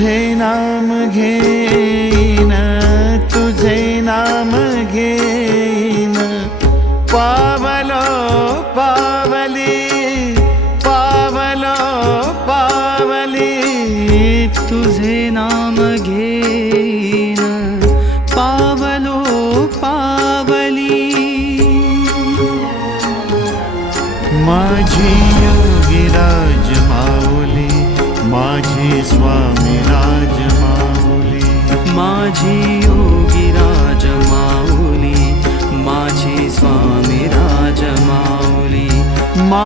तुझे नाम घेईन, तुझे नाम घेईन, पावलो पावली, पावलो पावली, तुझे नाम घेईन, पावलो पावली. माझी योगीराज माऊली, माझी स्वामी राज माऊली, माझी